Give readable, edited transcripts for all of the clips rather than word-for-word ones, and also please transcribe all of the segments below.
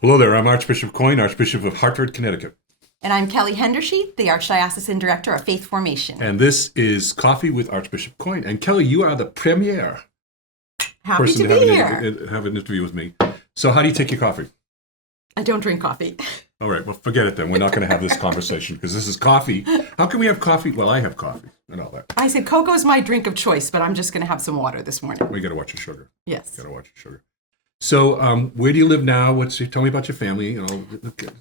Hello there, I'm Archbishop Coyne, Archbishop of Hartford, Connecticut. And I'm Kelly Henderschedt, the Archdiocesan Director of Faith Formation. And this is Coffee with Archbishop Coyne. And Kelly, you are the premier Happy person to to be here. have an interview with me. So how do you take your coffee? I don't drink coffee. All right, well, forget it then. We're not going to have this conversation because this is coffee. How can we have coffee? Well, I have coffee and all that. I said cocoa is my drink of choice, but I'm just going to have some water this morning. We got to watch your sugar. Yes. Got to watch your sugar. So where do you live now? Tell me about your family.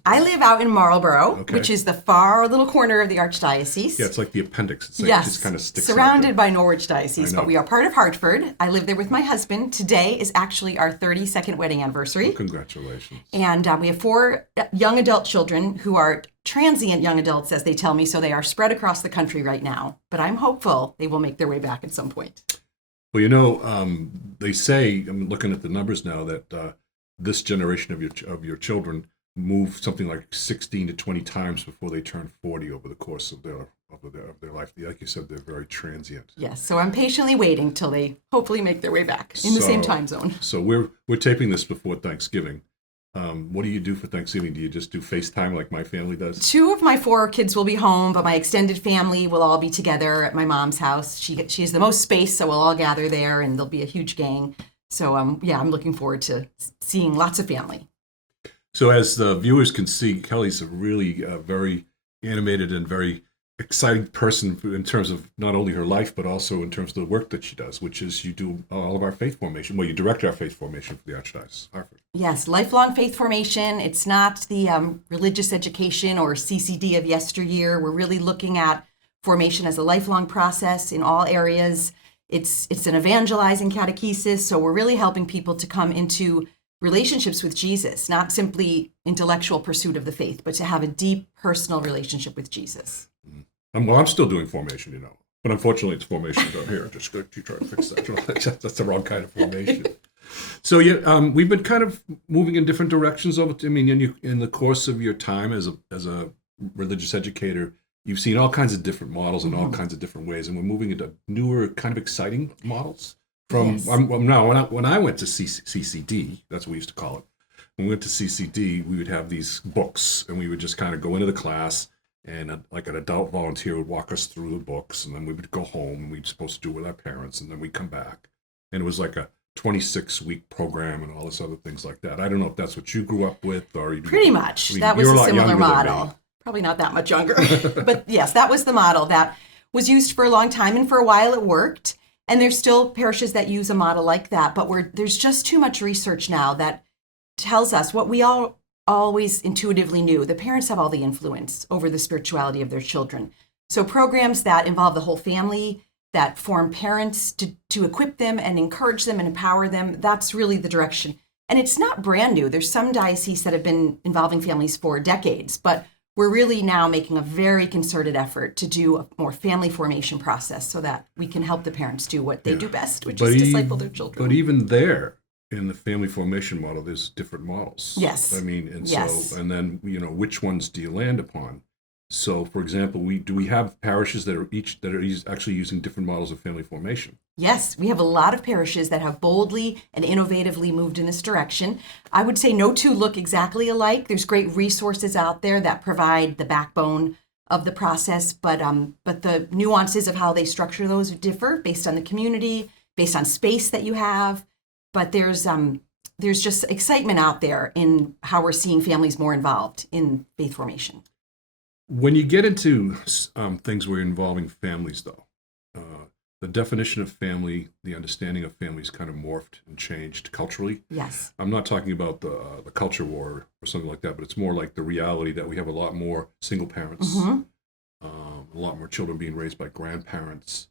I live out in Marlborough, Okay. which is the far little corner of the Archdiocese. Yeah, it's like the appendix. It's like Yes, just kind of sticks out surrounded there. by Norwich Diocese, I know. but we are part of Hartford. I live there with my husband. Today is actually our 32nd wedding anniversary. Congratulations. And we have 4 young adult children who are transient young adults, as they tell me, so they are spread across the country right now. But I'm hopeful they will make their way back at some point. Well, they say, I'm looking at the numbers now, that this generation of your children move something like 16 to 20 times before they turn 40 over the course of their life. Like you said, they're very transient. Yes, so I'm patiently waiting till they hopefully make their way back in the same time zone. So we're taping this before Thanksgiving. What do you do for Thanksgiving? Do you just do FaceTime like my family does? 2 of my 4 kids will be home, but my extended family will all be together at my mom's house. She has the most space, so we'll all gather there, and there'll be a huge gang. So I'm looking forward to seeing lots of family. So as the viewers can see, Kelly's a really very animated and very exciting person in terms of not only her life, but also in terms of the work that she does, which is you do all of our faith formation. Well, you direct our faith formation for the Archdiocese of Hartford. Yes, lifelong faith formation. It's not the religious education or CCD of yesteryear. We're really looking at formation as a lifelong process in all areas. It's an evangelizing catechesis, so we're really helping people to come into relationships with Jesus, not simply intellectual pursuit of the faith, but to have a deep personal relationship with Jesus. I'm still doing formation, but unfortunately it's formation down here. Just go to try to fix that. That's the wrong kind of formation. So we've been kind of moving in different directions in the course of your time as a religious educator, you've seen all kinds of different models in all kinds of different ways, and we're moving into newer, kind of exciting models. When I went to CCD, that's what we used to call it. When we went to CCD, we would have these books, and we would just kind of go into the class, and like an adult volunteer would walk us through the books, and then we would go home, and we'd supposed to do it with our parents, and then we'd come back, and it was like a 26-week program and all this other things like that. I don't know if that's what you grew up with, or you pretty much. That was a similar model. Probably not that much younger, but yes, that was the model that was used for a long time, and for a while it worked. And there's still parishes that use a model like that, but there's just too much research now that tells us what we all always intuitively knew. The parents have all the influence over the spirituality of their children. So programs that involve the whole family, that form parents to equip them and encourage them and empower them, that's really the direction. And it's not brand new. There's some dioceses that have been involving families for decades, but we're really now making a very concerted effort to do a more family formation process so that we can help the parents do what they do best, which is disciple their children. But even there, in the family formation model, there's different models. Yes. So, and then, which ones do you land upon? So, for example, do we have parishes that are actually using different models of family formation? Yes, we have a lot of parishes that have boldly and innovatively moved in this direction. I would say no 2 look exactly alike. There's great resources out there that provide the backbone of the process, but the nuances of how they structure those differ based on the community, based on space that you have. But there's just excitement out there in how we're seeing families more involved in faith formation. When you get into things where you're involving families, though, the definition of family, the understanding of family is kind of morphed and changed culturally. Yes. I'm not talking about the culture war or something like that, but it's more like the reality that we have a lot more single parents, a lot more children being raised by grandparents.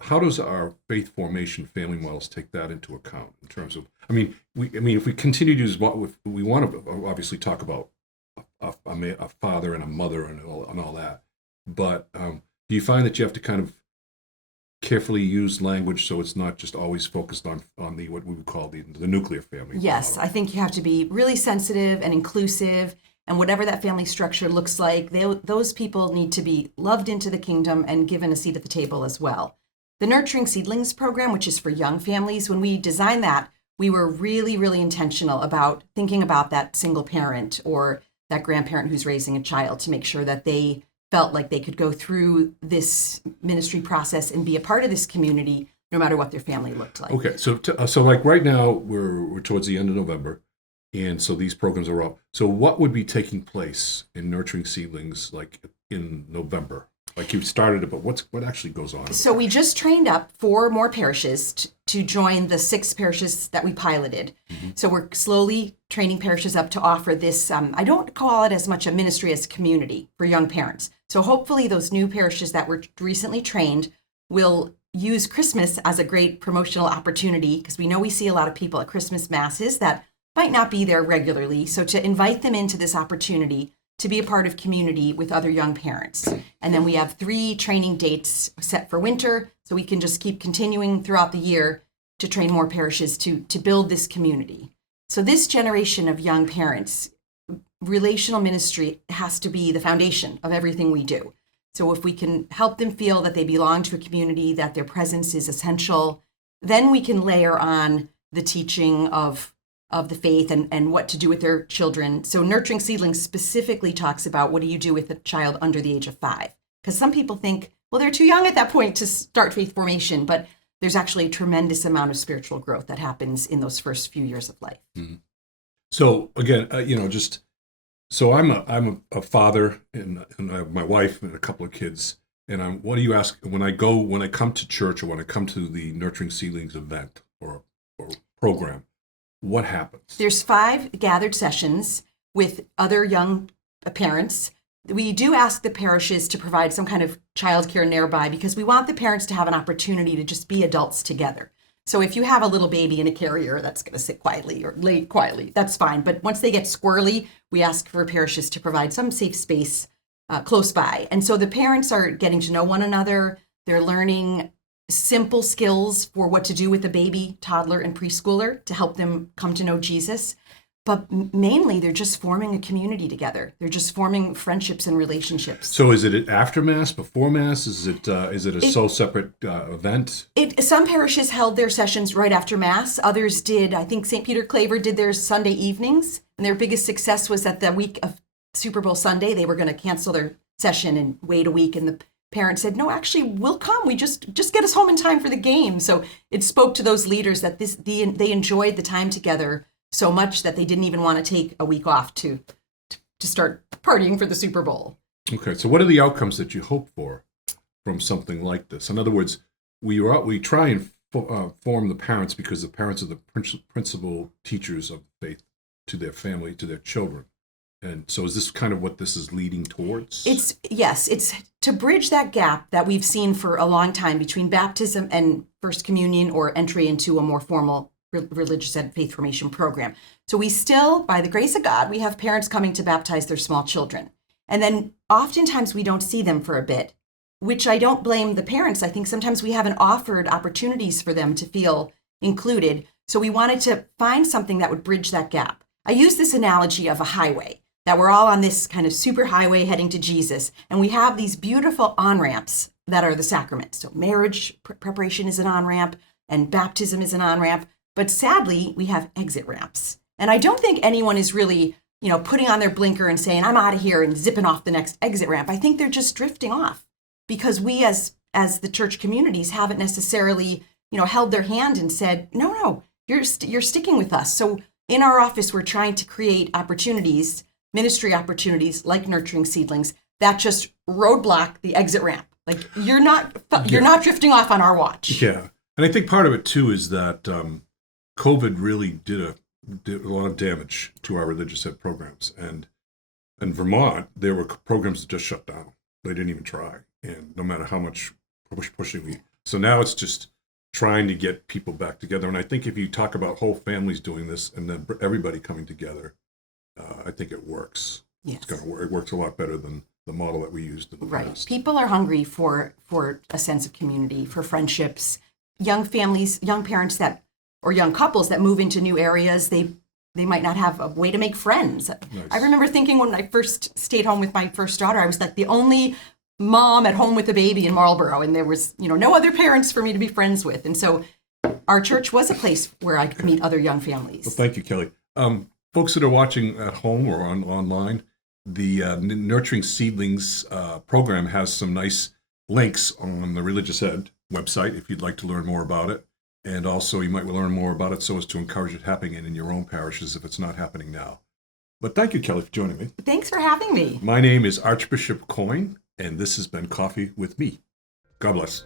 How does our faith formation family models take that into account in terms of, if we continue to use we want to obviously talk about a father and a mother and all that, but do you find that you have to kind of carefully use language so it's not just always focused on the what we would call the nuclear family? Yes, I think you have to be really sensitive and inclusive, and whatever that family structure looks like, those people need to be loved into the kingdom and given a seat at the table as well. The Nurturing Seedlings program, which is for young families, when we designed that, we were really, really intentional about thinking about that single parent or that grandparent who's raising a child to make sure that they felt like they could go through this ministry process and be a part of this community no matter what their family looked like. Okay, so like right now we're towards the end of November, and so these programs are up. So what would be taking place in Nurturing Seedlings like in November? Like you've started it, but what actually goes on? So we just trained up 4 more parishes to join the 6 parishes that we piloted. Mm-hmm. So we're slowly training parishes up to offer this, I don't call it as much a ministry as community for young parents. So hopefully those new parishes that were recently trained will use Christmas as a great promotional opportunity, because we know we see a lot of people at Christmas masses that might not be there regularly. So to invite them into this opportunity to be a part of community with other young parents. And then we have 3 training dates set for winter, so we can just keep continuing throughout the year to train more parishes to build this community. So this generation of young parents, relational ministry has to be the foundation of everything we do. So if we can help them feel that they belong to a community, that their presence is essential, then we can layer on the teaching of the faith and what to do with their children. So Nurturing Seedlings specifically talks about what do you do with a child under the age of 5? Because some people think, well, they're too young at that point to start faith formation, but there's actually a tremendous amount of spiritual growth that happens in those first few years of life. Mm-hmm. So again, so I'm a father, and I have my wife and a couple of kids. And what do you ask when I come to church or when I come to the Nurturing Seedlings event or program? What happens? There's 5 gathered sessions with other young parents. We do ask the parishes to provide some kind of childcare nearby because we want the parents to have an opportunity to just be adults together. So if you have a little baby in a carrier that's going to sit quietly or lay quietly, that's fine. But once they get squirrely, we ask for parishes to provide some safe space close by. And so the parents are getting to know one another. They're learning simple skills for what to do with a baby, toddler, and preschooler to help them come to know Jesus. But mainly, they're just forming a community together. They're just forming friendships and relationships. So is it after Mass, before Mass? Is it a sole separate event? Some parishes held their sessions right after Mass. Others did. I think St. Peter Claver did theirs Sunday evenings. And their biggest success was that the week of Super Bowl Sunday, they were going to cancel their session and wait a week. And the parents said, no, actually, we'll come. We just get us home in time for the game. So it spoke to those leaders that they enjoyed the time together so much that they didn't even want to take a week off to start partying for the Super Bowl. Okay, so what are the outcomes that you hope for from something like this? In other words, we try and form the parents because the parents are the principal teachers of faith to their family, to their children. And so is this kind of what this is leading towards? It's to bridge that gap that we've seen for a long time between baptism and First Communion or entry into a more formal religious and faith formation program. So we still, by the grace of God, we have parents coming to baptize their small children. And then oftentimes we don't see them for a bit, which I don't blame the parents. I think sometimes we haven't offered opportunities for them to feel included. So we wanted to find something that would bridge that gap. I use this analogy of a highway, that we're all on this kind of super highway heading to Jesus. And we have these beautiful on-ramps that are the sacraments. So marriage preparation is an on-ramp and baptism is an on-ramp. But sadly, we have exit ramps. And I don't think anyone is really, putting on their blinker and saying, I'm out of here and zipping off the next exit ramp. I think they're just drifting off because we as the church communities haven't necessarily, held their hand and said, no, you're sticking with us. So in our office, we're trying to create opportunities, ministry opportunities like Nurturing Seedlings that just roadblock the exit ramp. Like you're not drifting off on our watch. Yeah. And I think part of it too is that COVID really did a lot of damage to our religious ed programs. And in Vermont, there were programs that just shut down. They didn't even try. And no matter how much pushing we. So now it's just trying to get people back together. And I think if you talk about whole families doing this and then everybody coming together, I think it works. Yes. It's going to work. It works a lot better than the model that we used in the past. People are hungry for a sense of community, for friendships. Young families, young parents or young couples that move into new areas, they might not have a way to make friends. Nice. I remember thinking when I first stayed home with my first daughter, I was like the only mom at home with a baby in Marlborough, and there was no other parents for me to be friends with. And so our church was a place where I could meet other young families. Well, thank you, Kelly. Folks that are watching at home or online, the Nurturing Seedlings program has some nice links on the Religious Ed website if you'd like to learn more about it. And also, you might learn more about it so as to encourage it happening in your own parishes if it's not happening now. But thank you, Kelly, for joining me. Thanks for having me. My name is Archbishop Coyne, and this has been Coffee with Me. God bless.